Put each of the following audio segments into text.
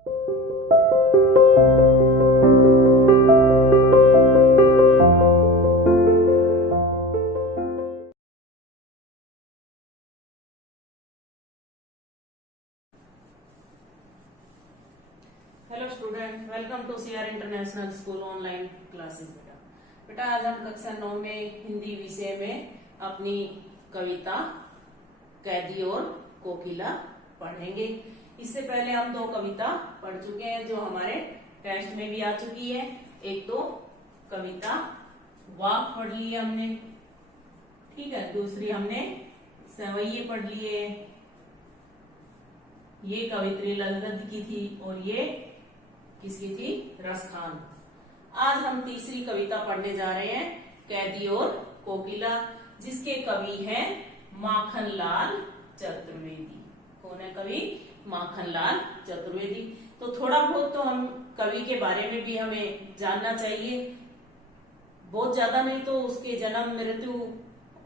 Hello student, welcome to CR international school online classes. बेटा आज हम कक्षा 9 में हिंदी विषय में अपनी कविता कैदी और कोकिला पढ़ेंगे। इससे पहले हम 2 कविता पढ़ चुके हैं जो हमारे टेस्ट में भी आ चुकी है। एक तो कविता वाक पढ़ ली है हमने, ठीक है। दूसरी हमने सवैये पढ़ लिए, ये कवित्री ललगद की थी और ये किसकी थी? रसखान। आज हम तीसरी कविता पढ़ने जा रहे हैं, कैदी और कोकिला, जिसके कवि हैं माखनलाल चतुर्वेदी। कौन है कवि? माखनलाल चतुर्वेदी। तो थोड़ा बहुत तो हम कवि के बारे में भी हमें जानना चाहिए, बहुत ज्यादा नहीं तो उसके जन्म, मृत्यु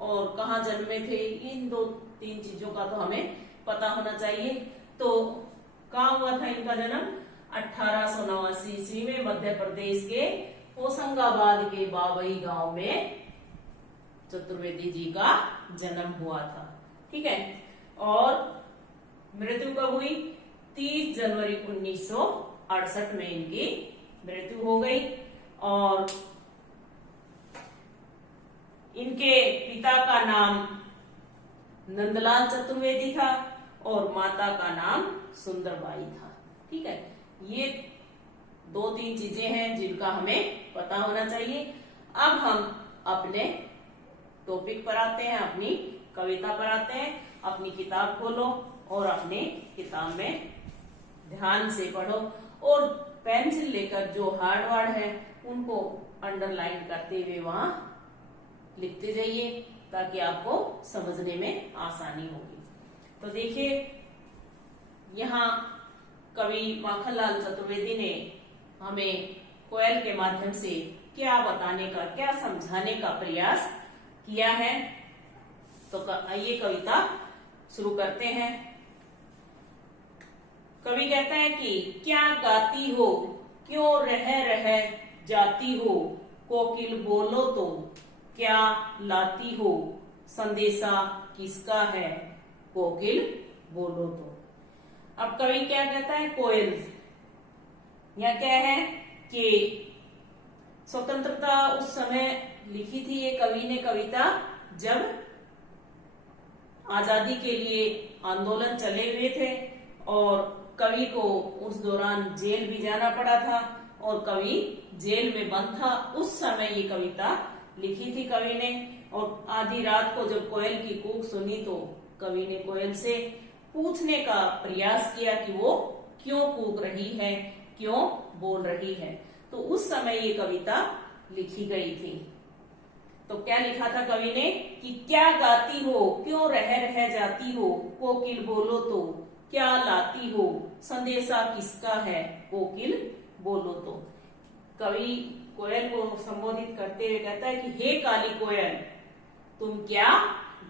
और कहाँ जन्मे थे, इन 2-3 चीजों का तो हमें पता होना चाहिए। तो कहाँ हुआ था इनका जन्म? 1889 ईस्वी में मध्य प्रदेश के होशंगाबाद के बाबई गांव में चतुर्वेदी जी का जन्म हुआ था, ठीक है। और मृत्यु कब हुई? 30 जनवरी 1968 में इनकी मृत्यु हो गई। और इनके पिता का नाम नंदलाल चतुर्वेदी था और माता का नाम सुंदरबाई था, ठीक है। ये 2-3 चीजें हैं जिनका हमें पता होना चाहिए। अब हम अपने टॉपिक पर आते हैं, अपनी कविता पर आते हैं। अपनी किताब खोलो और अपने किताब में ध्यान से पढ़ो और पेंसिल लेकर जो हार्ड वर्ड है उनको अंडरलाइन करते हुए वहां लिखते जाइए ताकि आपको समझने में आसानी होगी। तो देखिए, यहाँ कवि माखनलाल चतुर्वेदी ने हमें कोयल के माध्यम से क्या बताने का, क्या समझाने का प्रयास किया है। तो आइए कविता शुरू करते हैं। कवि कहता है कि क्या गाती हो, क्यों रह जाती हो, कोकिल बोलो तो क्या लाती हो, संदेशा किसका है, कोकिल बोलो तो। अब कवि क्या कहता है? कोयल। यह क्या है कि स्वतंत्रता उस समय लिखी थी ये कवि ने कविता जब आजादी के लिए आंदोलन चले हुए थे और कवि को उस दौरान जेल भी जाना पड़ा था और कवि जेल में बंद था। उस समय ये कविता लिखी थी कवि ने। और आधी रात को जब कोयल की कूक सुनी तो कवि ने कोयल से पूछने का प्रयास किया कि वो क्यों कूक रही है, क्यों बोल रही है। तो उस समय ये कविता लिखी गई थी। तो क्या लिखा था कवि ने कि क्या गाती हो, क्यों रह जाती हो, कोकिल बोलो तो क्या लाती हो, संदेशा किसका है, कोकिल बोलो तो। कवि कोयल को संबोधित करते हुए कहता है कि हे काली कोयल, तुम क्या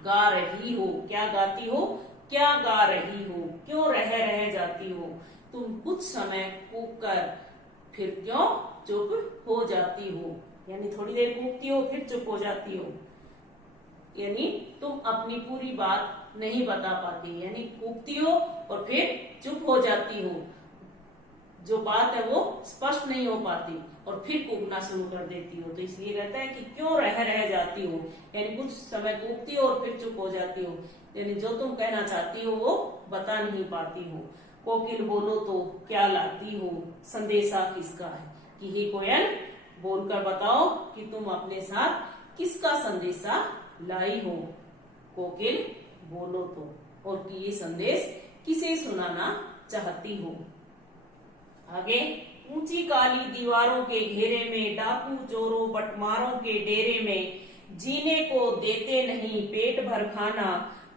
गा रही हो, क्या गाती हो, क्या गा रही हो, क्यों रह जाती हो, तुम कुछ समय कूक कर फिर क्यों चुप हो जाती हो। यानी थोड़ी देर कूकती हो फिर चुप हो जाती हो, यानी तुम अपनी पूरी बात नहीं बता पाती, यानी कूकती हो और फिर चुप हो जाती हो, जो बात है वो स्पष्ट नहीं हो पाती और फिर कूकना शुरू कर देती हो। तो इसलिए कहता है कि क्यों रह जाती हो, यानी कुछ समय कूकती हो और फिर चुप हो जाती हो, यानी जो तुम कहना चाहती हो वो बता नहीं पाती हो। कोकिल बोलो तो क्या लाती हो, संदेशा किसका है, कि हे कोयल बोलकर बताओ कि तुम अपने साथ किसका संदेशा लाई हो, कोकिल बोलो तो, और कि ये संदेश किसे सुनाना चाहती हो। आगे, ऊंची काली दीवारों के घेरे में, डाकू चोरों बटमारों के डेरे में, जीने को देते नहीं पेट भर खाना,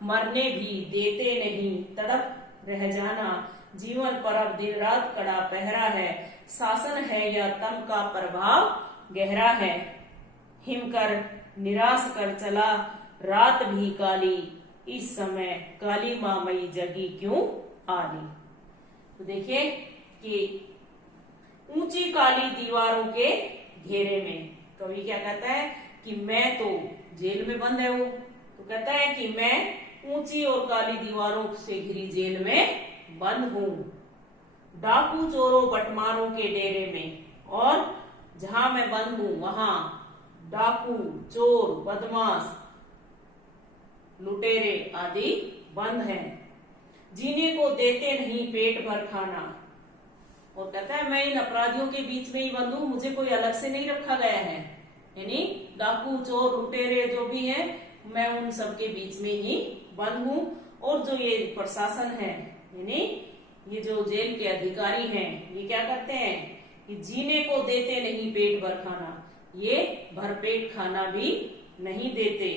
मरने भी देते नहीं तड़प रह जाना, जीवन पर अब दिन रात कड़ा पहरा है, शासन है या तम का प्रभाव गहरा है, हिम कर निराश कर चला रात भी काली, इस समय काली माँ मई जगी क्यों आली। तो देखिए कि ऊंची काली दीवारों के घेरे में। कवि क्या कहता है कि मैं तो जेल में बंद है वो, तो कहता है कि मैं ऊंची और काली दीवारों से घिरी जेल में बंद हूं, डाकू चोरों बटमारों के डेरे में। और जहां मैं बंद हूं वहां डाकू, चोर, बदमाश, लुटेरे आदि बंद हैं। जीने को देते नहीं पेट भर खाना। और कहता है मैं इन अपराधियों के बीच में ही बंद हूं, मुझे कोई अलग से नहीं रखा गया है। यानी डाकू, चोर, लुटेरे जो भी हैं, मैं उन सबके बीच में ही बंद हूं। और जो ये प्रशासन है, यानी ये जो जेल के अधिकारी हैं, ये क्या करते हैं कि जीने को देते नहीं पेट भर खाना, ये भरपेट खाना भी नहीं देते।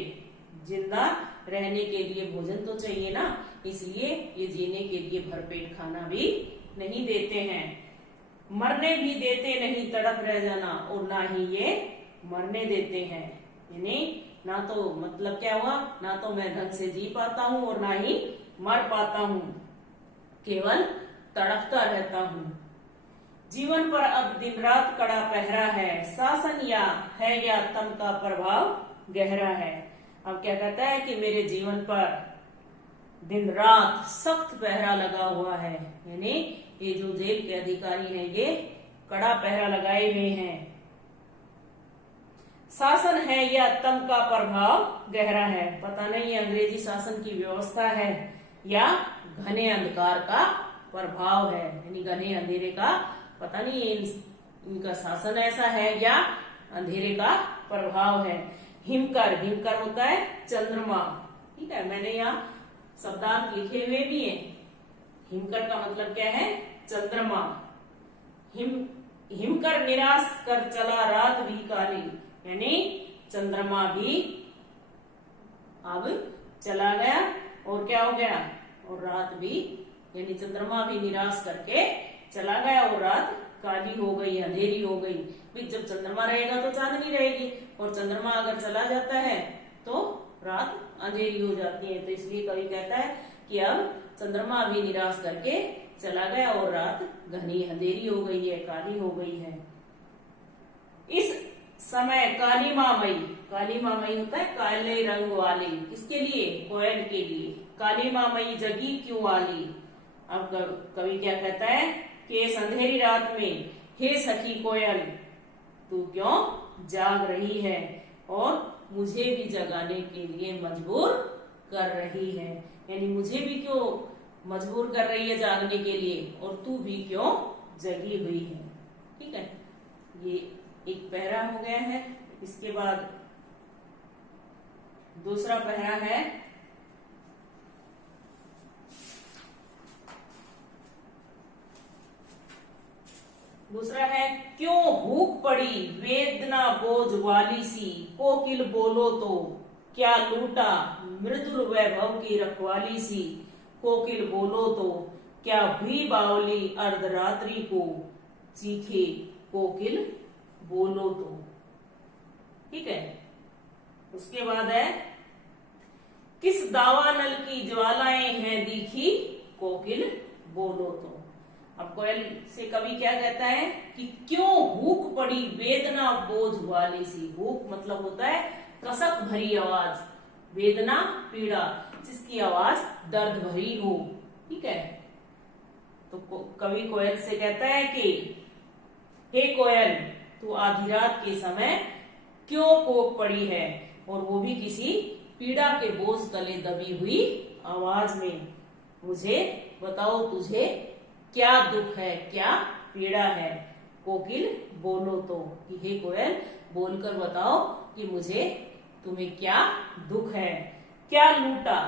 जिंदा रहने के लिए भोजन तो चाहिए ना, इसलिए ये जीने के लिए भरपेट खाना भी नहीं देते हैं। मरने भी देते नहीं तड़प रह जाना, और ना ही ये मरने देते हैं। यानी ना तो मतलब क्या हुआ, ना तो मैं ढंग से जी पाता हूं और ना ही मर पाता हूं, केवल तड़पता रहता हूं। जीवन पर अब दिन रात कड़ा पहरा है, शासन या तम का प्रभाव गहरा है। अब क्या कहता है कि मेरे जीवन पर दिन रात सख्त पहरा लगा हुआ है। यानी ये जो जेल के अधिकारी हैं, ये कड़ा पहरा लगाए हुए हैं। शासन है या तम का प्रभाव गहरा है, पता नहीं अंग्रेजी शासन की व्यवस्था है या घने अंधकार का प्रभाव है, यानी घने अंधेरे का, पता नहीं इनका शासन ऐसा है या अंधेरे का प्रभाव है। हिमकर, हिमकर होता है चंद्रमा, ठीक है, मैंने यहाँ शब्दार्थ लिखे हुए भी हैं। हिमकर का मतलब क्या है, चंद्रमा। हिमकर निराश कर चला रात भी काली, यानी चंद्रमा भी अब चला गया और क्या हो गया, और रात भी, यानी चंद्रमा भी निराश करके चला गया और रात काली हो गई, अंधेरी हो गई। भी जब चंद्रमा रहेगा तो चांदनी रहेगी, और चंद्रमा अगर चला जाता है तो रात अंधेरी हो जाती है। तो इसलिए कवि कहता है कि अब चंद्रमा भी निराश करके चला गया और रात घनी अंधेरी हो गई है, काली हो गई है। इस समय काली मामई, काली मामई होता है काले रंग वाली, किसके लिए, कोयल के लिए। काली मामई जगी क्यों आली। अब कवि क्या कहता है कि इस अंधेरी रात में हे सखी कोयल, तू क्यों जाग रही है और मुझे भी जगाने के लिए मजबूर कर रही है। यानी मुझे भी क्यों मजबूर कर रही है जागने के लिए, और तू भी क्यों जगी हुई है। ठीक है, ये एक पहरा हो गया है। इसके बाद दूसरा पहरा है, दूसरा है क्यों भूख पड़ी वेदना बोझ वाली सी, कोकिल बोलो तो क्या लूटा मृदुल वैभव की रखवाली सी। कोकिल बोलो तो क्या हुई बावली अर्धरात्रि को, चीखे कोकिल बोलो तो। ठीक है, उसके बाद है किस दावानल की ज्वालाएं हैं दिखी, कोकिल बोलो तो। अब कोयल से कवि क्या कहता है कि क्यों भूख पड़ी वेदना बोझ वाली सी। भूख मतलब होता है कसक भरी आवाज, वेदना पीड़ा, जिसकी आवाज दर्द भरी हो। ठीक है, तो कवि कोयल से कहता है कि हे कोयल, तू आधी रात के समय क्यों कोक पड़ी है, और वो भी किसी पीड़ा के बोझ तले दबी हुई आवाज में। मुझे बताओ तुझे क्या दुख है, क्या पीड़ा है। कोकिल बोलो तो, कि हे कोयल बोलकर बताओ कि मुझे तुम्हें क्या दुख है। क्या लूटा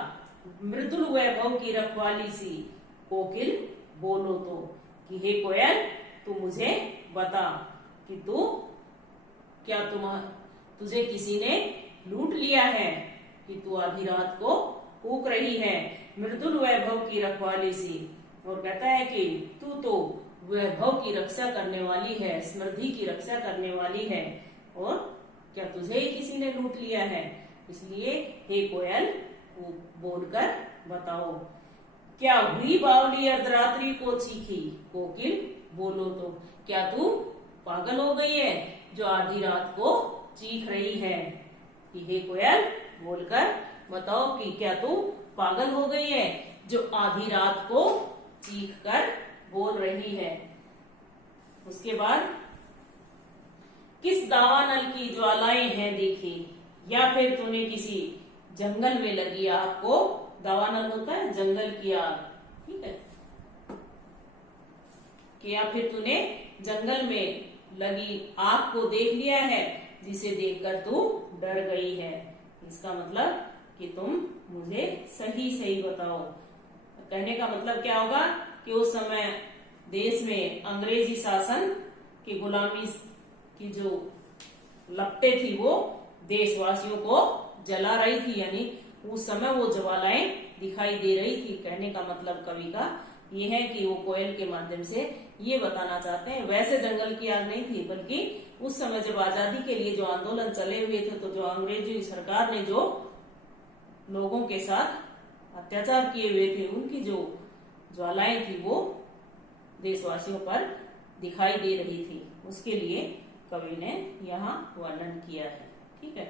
मृदुल वैभव की रखवाली सी, कोकिल बोलो तो, कि हे कोयल तू मुझे बता कि तू क्या तुझे किसी ने लूट लिया है कि तू आधी रात को कूक रही है। मृदुल वैभव की रखवाली सी, और कहता है कि तू तो वैभव की रक्षा करने वाली है, समृद्धि की रक्षा करने वाली है, और क्या तुझे ही किसी ने लूट लिया है। इसलिए हे कोयल बोलकर बताओ। क्या हुई बावली अर्धरात्रि को चीखी, कोकिल बोलो तो। क्या तू पागल हो गई है जो आधी रात को चीख रही है? कि हे कोयल, बोलकर बताओ कि क्या तू पागल हो गई है जो आधी रात को चीख कर बोल रही है? उसके बाद, किस दावानल की ज्वालाएं हैं देखी, या फिर तूने किसी जंगल में लगी आग को, दावानल होता है जंगल की आग, ठीक है, कि या फिर तूने जंगल में लगी आग को देख लिया है जिसे देखकर तू डर गई है। इसका मतलब कि तुम मुझे सही सही बताओ। कहने का मतलब क्या होगा कि उस समय देश में अंग्रेजी शासन की गुलामी की जो लपटें थी वो देशवासियों को जला रही थी, यानी उस समय वो ज्वालाएं दिखाई दे रही थी। कहने का मतलब कवि का ये है कि वो कोयल के माध्यम से ये बताना चाहते हैं, वैसे जंगल की आग नहीं थी, बल्कि उस समय जब आजादी के लिए जो आंदोलन चले हुए थे, तो जो अंग्रेजी सरकार ने जो लोगों के साथ अत्याचार किए हुए थे, उनकी जो ज्वालाएं थी वो देशवासियों पर दिखाई दे रही थी। उसके लिए कवि ने यहाँ वर्णन किया है। ठीक है,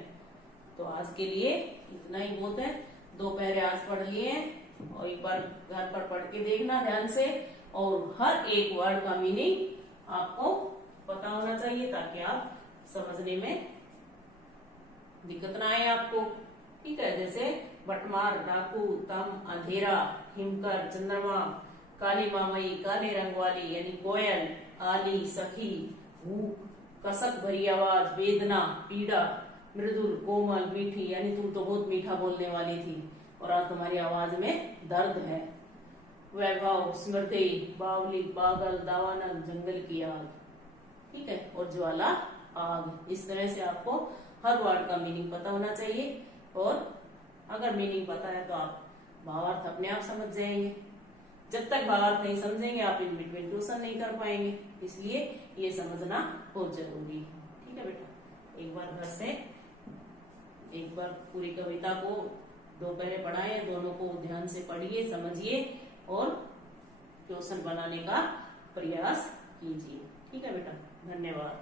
तो आज के लिए इतना ही बहुत है। 2 पहरे आज पढ़ लिए हैं और एक बार घर पर पढ़ के देखना ध्यान से, और हर एक वर्ड का मीनिंग आपको पता होना चाहिए ताकि आप समझने में दिक्कत ना आए आपको। ठीक है, जैसे बटमार, डाकू, तम, अंधेरा, हिमकर, चंद्रमा, काली मामई, काले रंग वाली यानी कोयल, आली, सखी, भूख, कसक भरी आवाज, वेदना, पीड़ा, मृदुल, कोमल, मीठी यानी तुम तो बहुत मीठा बोलने वाली थी और आज तुम्हारी आवाज में दर्द है। वैभव, स्मृति, बावली, पागल, दावानल, जंगल की आग। ठीक है, और ज्वाला, आग। इस तरह से आपको हर वर्ड का मीनिंग पता होना चाहिए, और अगर मीनिंग पता है तो आप भावार्थ अपने आप समझ जाएंगे। जब तक भावार्थ नहीं समझेंगे आप इन बिटवीन ट्यूशन नहीं कर पाएंगे, इसलिए ये समझना बहुत जरूरी है। ठीक है बेटा, एक बार घर से एक बार पूरी कविता को 2 पहरे पढ़ाए, दोनों को ध्यान से पढ़िए, समझिए और क्वेश्चन बनाने का प्रयास कीजिए। ठीक है बेटा, धन्यवाद।